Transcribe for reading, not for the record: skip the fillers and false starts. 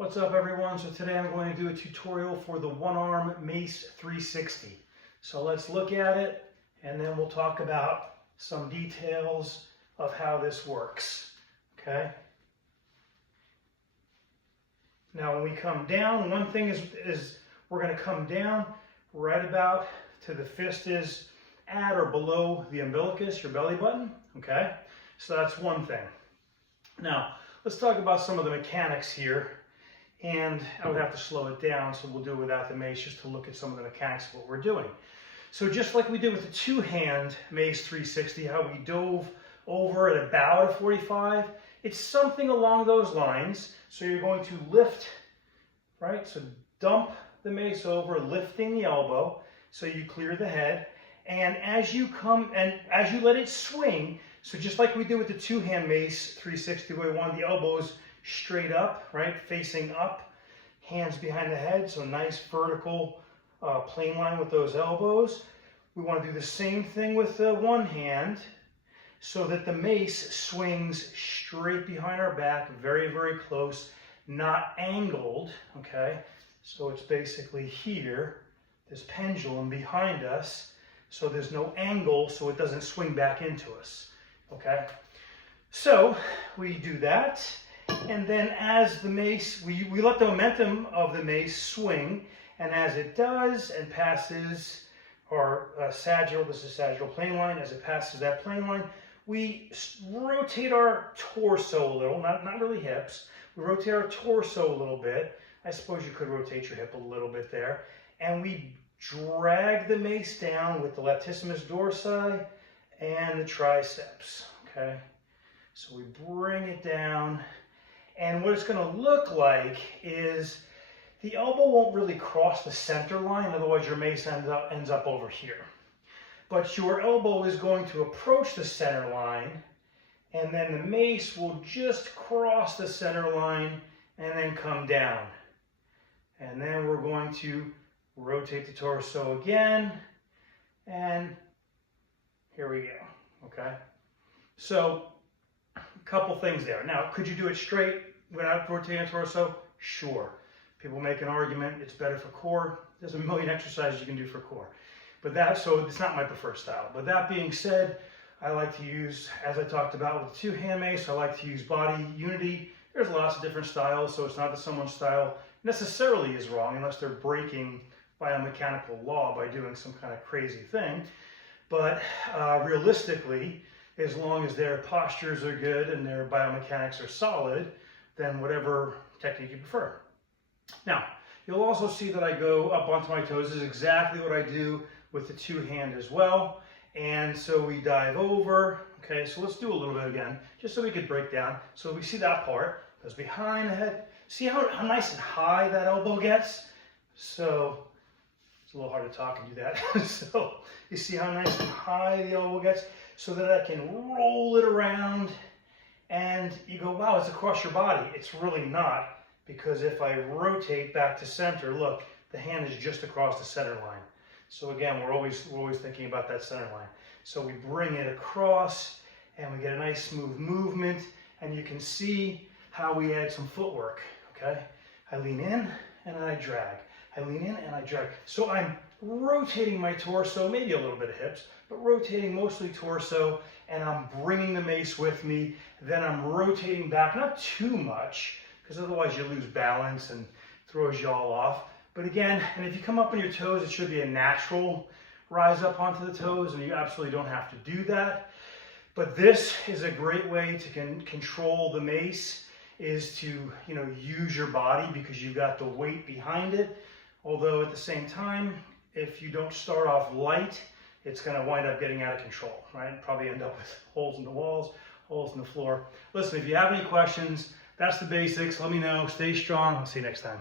What's up everyone? So today I'm going to do a tutorial for the one arm Mace 360. So let's look at it and then we'll talk about some details of how this works. Okay. Now when we come down, one thing is we're going to come down right about to the fist is at or below the umbilicus, your belly button. Okay. So that's one thing. Now let's talk about some of the mechanics here. And I would have to slow it down, so we'll do it without the mace just to look at some of the mechanics of what we're doing. So just like we did with the two-hand Mace 360, how we dove over at about a 45, it's something along those lines. So you're going to lift, right? So dump the mace over, lifting the elbow, so you clear the head. And as you come, and as you let it swing, so just like we did with the two-hand Mace 360, where we want the elbows straight up, right, facing up, hands behind the head, so nice vertical plane line with those elbows. We want to do the same thing with the one hand so that the mace swings straight behind our back, very, very close, not angled, okay? So it's basically here, this pendulum behind us, so there's no angle, so it doesn't swing back into us, okay? So we do that. And then as the mace, we let the momentum of the mace swing, and as it does and passes our sagittal, this is sagittal plane line, as it passes that plane line, we rotate our torso a little, not really hips, we rotate our torso a little bit. I suppose you could rotate your hip a little bit there. And we drag the mace down with the latissimus dorsi and the triceps, okay? So we bring it down. And what it's going to look like is the elbow won't really cross the center line, otherwise your mace ends up over here. But your elbow is going to approach the center line, and then the mace will just cross the center line and then come down. And then we're going to rotate the torso again, and here we go, okay? So, a couple things there. Now, could you do it straight without rotating the torso? Sure. People make an argument it's better for core. There's a million exercises you can do for core. So it's not my preferred style. But that being said, I like to use, as I talked about with the two-hand mace, I like to use body unity. There's lots of different styles, so it's not that someone's style necessarily is wrong unless they're breaking biomechanical law by doing some kind of crazy thing. But realistically, as long as their postures are good and their biomechanics are solid, then whatever technique you prefer. Now, you'll also see that I go up onto my toes. This is exactly what I do with the two-hand as well. And so we dive over. Okay, so let's do a little bit again, just so we could break down. So we see that part goes behind the head. See how nice and high that elbow gets? So it's a little hard to talk and do that. So you see how nice and high the elbow gets, so that I can roll it around, and you go, wow, it's across your body. It's really not, because if I rotate back to center, look, the hand is just across the center line. So again, we're always thinking about that center line. So we bring it across, and we get a nice smooth movement, and you can see how we add some footwork, okay? I lean in, and then I drag. I lean in, and I drag. So I'm rotating my torso, maybe a little bit of hips, but rotating mostly torso, and I'm bringing the mace with me. Then I'm rotating back, not too much, because otherwise you lose balance and throws you all off. But again, and if you come up on your toes, it should be a natural rise up onto the toes, and you absolutely don't have to do that. But this is a great way to control the mace, is to use your body because you've got the weight behind it. Although at the same time, if you don't start off light, it's going to wind up getting out of control, right? Probably end up with holes in the walls, holes in the floor. Listen, if you have any questions, that's the basics. Let me know. Stay strong. I'll see you next time.